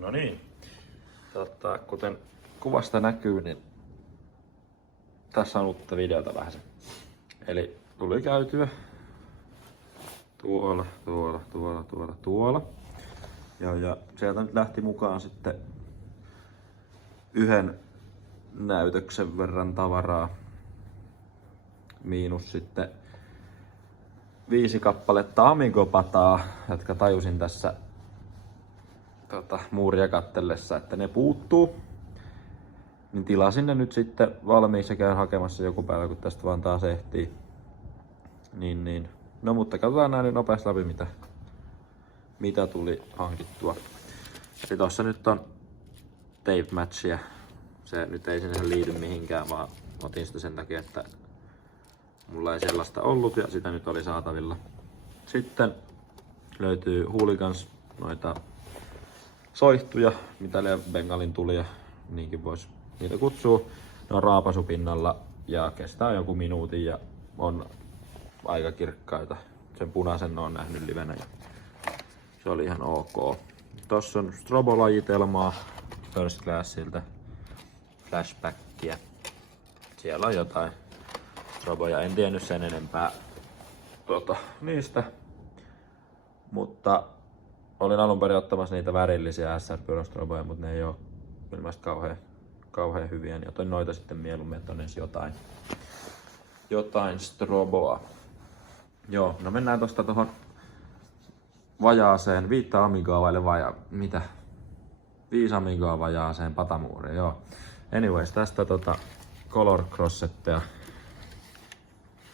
No niin. Kuten kuvasta näkyy, niin tässä on uutta videota vähän. Eli tuli käytyä tuolla. Ja sieltä nyt lähti mukaan sitten yhden näytöksen verran tavaraa. Miinus sitten 5 kappaletta Amigo-pataa, jotka tajusin tässä muuria kattellessa, että ne puuttuu. Niin tilasin ne nyt sitten valmiiksi ja käyn hakemassa joku päivä, kun tästä vaan taas ehtii. Niin. No mutta katsotaan näin nopeasti läpi, mitä tuli hankittua. Eli tossa nyt on tape matchia. Se nyt ei sinne liity mihinkään, vaan otin sitä sen takia, että mulla ei sellaista ollut ja sitä nyt oli saatavilla. Sitten löytyy Hooligans noita soihtuja, mitä Bengalin tuli ja niinkin vois niitä kutsua. Ne on raapasupinnalla ja kestää joku minuutin ja on aika kirkkaita. Sen punaisen on nähnyt livenä ja se oli ihan ok. Tossa on strobo-lajitelmaa First Classilta, flashbackia. Siellä on jotain stroboja, en tiennyt sen enempää niistä. Mutta olin alun perin ottamassa niitä värillisiä SR-pyrostroboja, mutta ne ei oo ilmeisesti kauhean hyviä, niin otin noita sitten mieluummin, että on edes jotain stroboa. Joo, no mennään tosta tohon vajaaseen 5 Amigoa vaille mitä? 5 Amigoa vajaaseen patamuuriin, joo. Anyways, tästä color crossettea.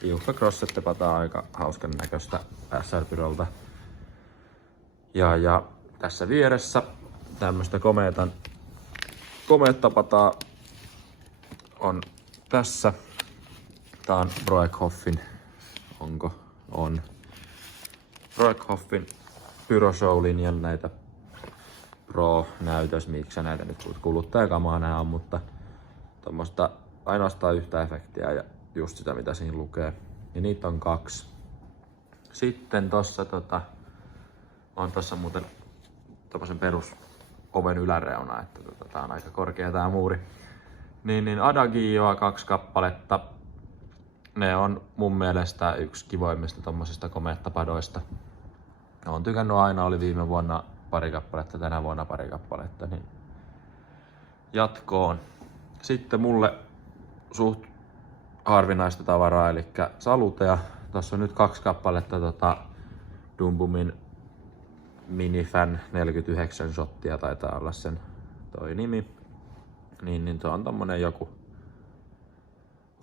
Tiukka crossette pataa, aika hauskan näköistä SR-pyrolta. Ja tässä vieressä tämmöstä komeetta pataa on tässä. Tää on Broekhoffin. On. Broekhoffin Pyroshow-linjan näitä Pro-näytös, miksi näitä nyt kuluttajakamaa nää on, mutta tommoista ainoastaan yhtä efektiä ja just sitä mitä siinä lukee. Ja niitä on 2. Sitten tossa on tossa muuten tommosen perus oven yläreuna, että tää on aika korkea tää muuri. Niin Adagioa 2 kappaletta. Ne on mun mielestä yksi kivoimmista tommosista komeettapadoista. Oon tykännyt aina, oli viime vuonna pari kappaletta, tänä vuonna pari kappaletta, niin jatkoon. Sitten mulle suht harvinaista tavaraa, eli saluteja. Tossa on nyt 2 kappaletta Dumbumin Minifan 49 shottia taitaa olla sen toi nimi. Niin se on tommonen joku,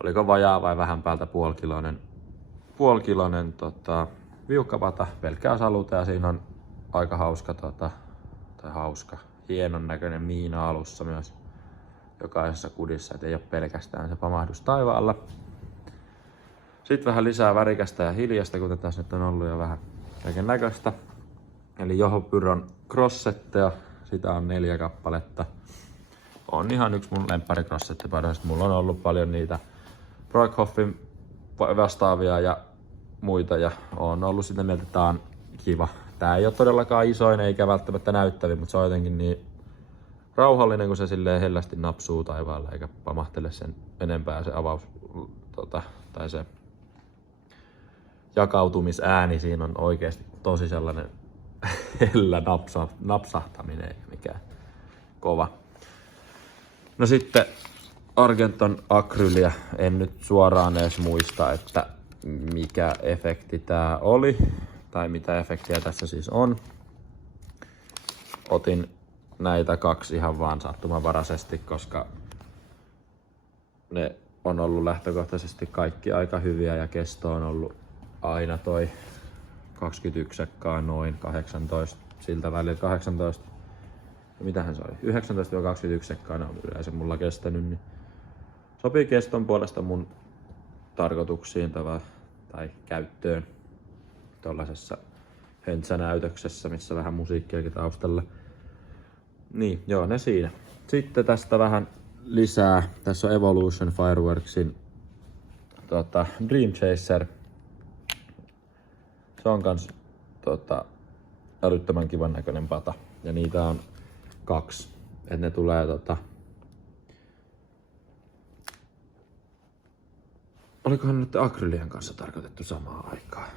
oliko vajaa vai vähän päältä puolikiloinen viukkapata, pelkkää salute ja siinä on aika hauska, hienon näköinen miina alussa myös jokaisessa kudissa, et ei oo pelkästään se pamahdus taivaalla. Sitten vähän lisää värikästä ja hiljasta, kuten tässä nyt on ollut jo vähän kaiken näköistä. Eli Johopyron crossetteja, sitä on 4 kappaletta. On ihan yksi mun lemppari crossettipadoista. Mulla on ollut paljon niitä Broekhoffin vastaavia ja muita ja on ollut sitä mieltä, että tää on kiva. Tää ei oo todellakaan isoin eikä välttämättä näyttävin, mutta se on jotenkin niin rauhallinen, kun se silleen hellästi napsuu taivaalla eikä pamahtele sen enempää se avaus tai se jakautumisääni siinä on oikeesti tosi sellainen hellä napsahtaminen eikä mikään kova. No sitten Argenton akryliä, en nyt suoraan edes muista, että mikä efekti tää oli tai mitä efektiä tässä siis on. Otin näitä 2 ihan vaan sattumanvaraisesti, koska ne on ollut lähtökohtaisesti kaikki aika hyviä ja kesto on ollut aina toi 21 sekkaa, noin 18, siltä välillä 18. Mitähän se oli? 19-21 sekkaa ne on yleensä mulla kestänyt, niin sopii keston puolesta mun tarkoituksiin tai käyttöön tollasessa höntsänäytöksessä, missä vähän musiikkiakin taustalla. Niin, joo, ne siinä. Sitten tästä vähän lisää. Tässä on Evolution Fireworksin Dream Chaser. Se on kans älyttömän kivan näköinen pata. Ja niitä on 2. Et ne tulee olikohan nyt akrylien kanssa tarkoitettu samaan aikaan?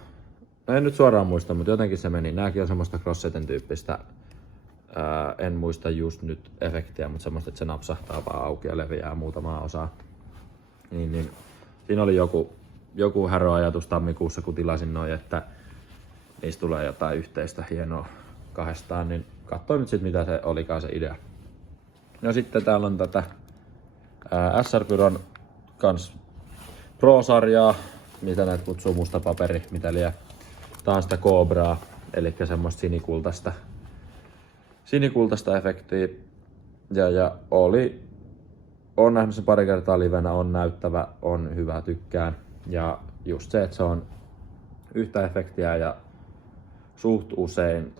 En nyt suoraan muista, mutta jotenkin se meni. Nääkin on semmoista crossetten tyyppistä. En muista just nyt efektiä, mutta semmoista, että se napsahtaa vaan auki ja leviää muutamaa osaa. Niin. Siinä oli joku häröajatus tammikuussa, kun tilasin noin, että niistä tulee jotain yhteistä hienoa kahdestaan, niin katsoin nyt sit mitä se olikaan se idea. No sitten täällä on tätä SR Pyron kans Pro-sarjaa, mitä näitä kutsuu musta paperi, mitä liian. Tää on sitä Cobraa, eli semmoista sinikultaista efektiä. Ja on nähnyt sen pari kertaa livenä, on näyttävä, on hyvä, tykkään. Ja just se, että se on yhtä efektiä ja suht usein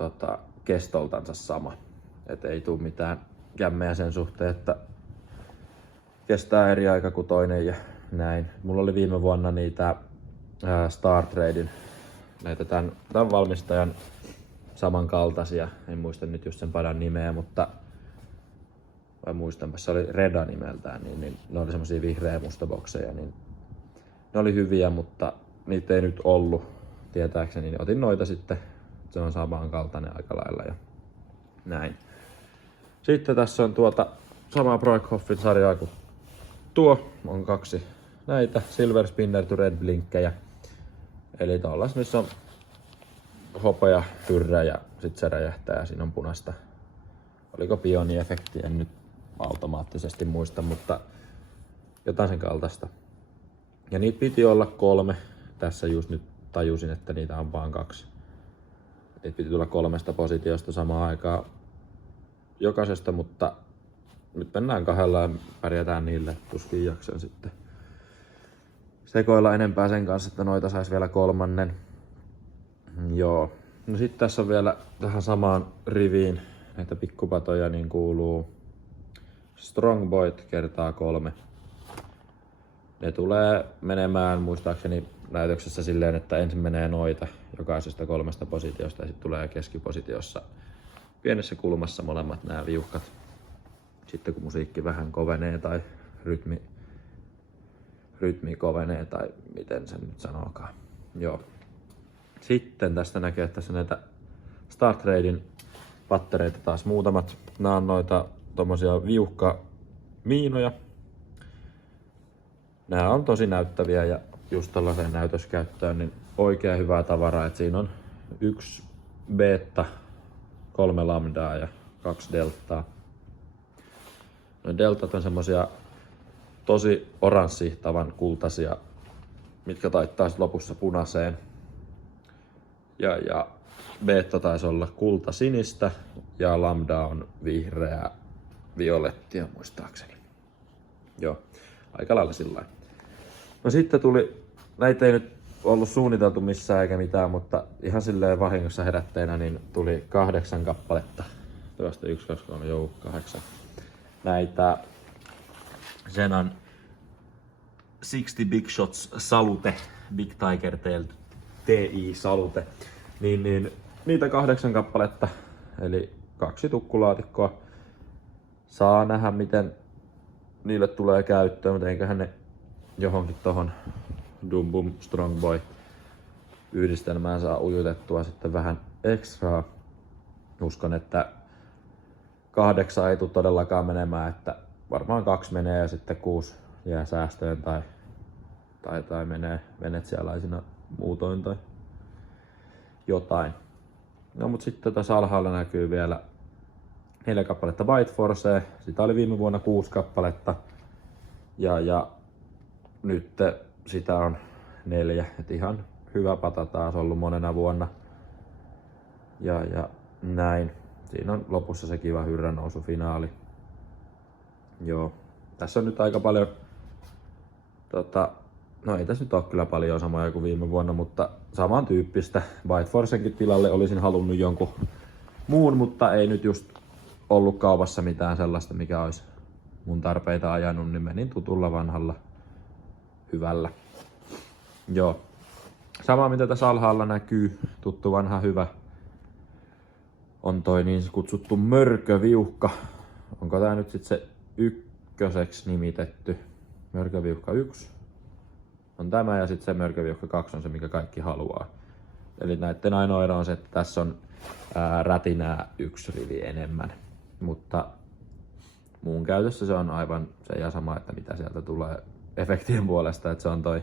kestoltansa sama. Et ei tule mitään kämmejä sen suhteen, että kestää eri aika kuin toinen ja näin. Mulla oli viime vuonna niitä Star Tradein, näitä tämän valmistajan samankaltaisia. En muista nyt just sen padan nimeä, mutta vai muistanpa, se oli Reda nimeltään, niin ne oli semmosia vihreä musta bokseja, niin ne oli hyviä, mutta niitä ei nyt ollut tietääkseni, niin otin noita sitten. Se on samankaltainen aika lailla ja näin. Sitten tässä on samaa Broekhoffin sarjaa kuin tuo. On 2 näitä Silver Spinner to Red Blinkkejä. Eli tollas, missä on hopea hyrrä ja sit se räjähtää ja siinä on punaista. Oliko pioni-efekti, en nyt automaattisesti muista, mutta jotain sen kaltaista. Ja niitä piti olla 3. Tässä just nyt tajusin, että niitä on vaan 2. Niitä piti tulla 3 positiosta samaan aikaan jokaisesta, mutta nyt mennään 2 ja pärjätään niille. Tuskin jaksan sitten sekoilla enempää sen kanssa, että noita sais vielä 3. Joo. No sitten tässä on vielä tähän samaan riviin näitä pikkupatoja, niin kuuluu Strongboyt kertaa 3. Ne tulee menemään muistaakseni näytöksessä silleen, että ensin menee noita jokaisesta 3 positiosta ja sitten tulee keskipositiossa pienessä kulmassa molemmat nämä viuhkat. Sitten kun musiikki vähän kovenee tai rytmi kovenee tai miten sen nyt sanookaan. Joo. Sitten tästä näkee, että tässä näitä Star Tradein pattereita taas muutamat. Nämä on noita tommosia viuhkamiinoja. Nämä on tosi näyttäviä ja just tällaiseen näytöskäyttöön niin oikein hyvää tavaraa. Et siinä on 1 beta, 3 lambdaa ja 2 deltaa. No deltat on semmosia tosi oranssihtavan kultaisia, mitkä taittaa lopussa punaiseen. Ja beta taisi olla kultasinistä ja lambda on vihreää violettia muistaakseni. Joo, aika lailla sillain. No sitten tuli, näitä ei nyt ollut suunniteltu missään eikä mitään, mutta ihan silleen vahingossa herätteenä niin tuli 8 kappaletta. Tuosta 1, 2, 3, 8. Näitä Zenan 60 Big Shots Salute, Big Tiger Tail TI Salute. Niin, niitä 8 kappaletta, eli 2 tukkulaatikkoa. Saa nähdä miten niille tulee käyttöön, mutta eiköhän ne johonkin tohon Dum Bum Strongboy yhdistelmään saa ujutettua sitten vähän ekstraa. Uskon, että 8 ei tule todellakaan menemään, että varmaan 2 menee ja sitten 6 jää säästöön tai menee venetsialaisina muutoin tai jotain. No mut sitten tässä alhaalla näkyy vielä 4 kappaletta White Forcea. Sitä oli viime vuonna 6 kappaletta. Ja nyt sitä on 4. Et ihan hyvä pata taas ollut monena vuonna. Ja näin. Siinä on lopussa se kiva hyrrännousufinaali. Joo. Tässä on nyt aika paljon no ei tässä nyt ole kyllä paljon samoja kuin viime vuonna, mutta samantyyppistä. White Forcenkin tilalle olisin halunnut jonkun muun, mutta ei nyt just ollut kaupassa mitään sellaista, mikä olisi mun tarpeita ajanut, niin menin tutulla vanhalla hyvällä. Joo. Sama mitä tässä alhaalla näkyy, tuttu vanha hyvä on toi niin kutsuttu mörköviuhka. Onko tää nyt sitten se ykköseksi nimitetty? Mörköviuhka 1 on tämä ja sitten se mörköviuhka 2 on se, mikä kaikki haluaa. Eli näitten ainoa ero on se, että tässä on rätinää 1 rivi enemmän. Mutta muun käytössä se on aivan se ja sama, että mitä sieltä tulee efektien puolesta. Että se on toi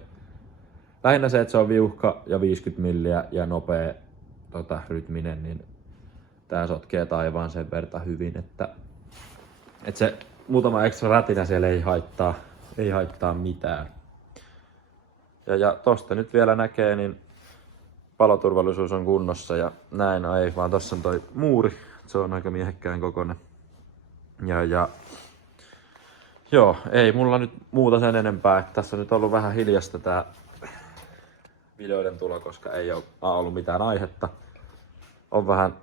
lähinnä se, että se on viuhka ja 50 milliä ja nopea rytminen, niin tää sotkee taivaan sen verran hyvin, että se muutama ekstra rätinä siellä ei haittaa mitään. Ja tosta nyt vielä näkee, niin paloturvallisuus on kunnossa ja näin, ei vaan tossa on toi muuri, se on aika miehekkään kokoinen. Ja joo, ei mulla nyt muuta sen enempää, että tässä on nyt ollut vähän hiljasta tää videoiden tulo, koska ei ole ollut mitään aihetta. On vähän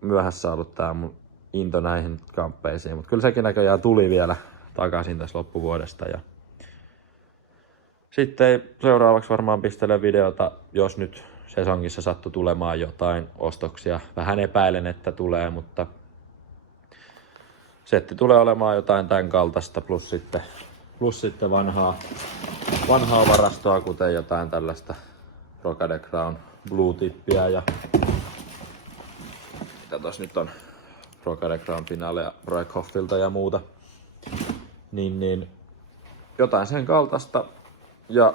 myöhässä ollut tää mun into näihin kamppeisiin, mutta kyllä sekin näköjään tuli vielä takaisin tässä loppuvuodesta. Ja sitten seuraavaksi varmaan pistelen videota, jos nyt sesongissa sattui tulemaan jotain ostoksia. Vähän epäilen, että tulee, mutta setti tulee olemaan jotain tämän kaltaista, plus sitten vanhaa varastoa, kuten jotain tällaista Rocade Crown Blue Tippiä ja mitä tos nyt on Rocade Crown Finalea Roycroftilta ja muuta. Niin jotain sen kaltaista. Ja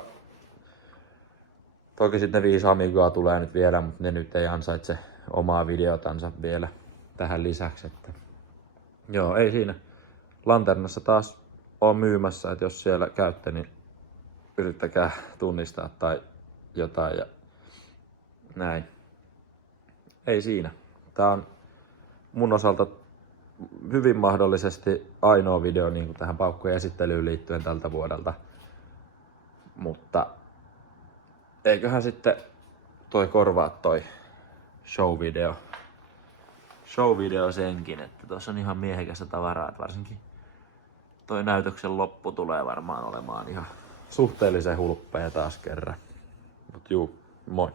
toki sitten 5 Amigoa tulee nyt vielä, mutta ne nyt ei ansaitse omaa videotansa vielä tähän lisäksi. Että joo, ei siinä. Lanternassa taas on myymässä, että jos siellä käytte, niin yrittäkää tunnistaa tai jotain ja näin. Ei siinä. Tää on mun osalta hyvin mahdollisesti ainoa video niin kuin tähän paukkujen esittelyyn liittyen tältä vuodelta. Mutta eiköhän sitten toi korvaa toi show-video senkin, että tuossa on ihan miehekästä tavaraa, että varsinkin toi näytöksen loppu tulee varmaan olemaan ihan suhteellisen hulppea taas kerran. Mut juu, moi!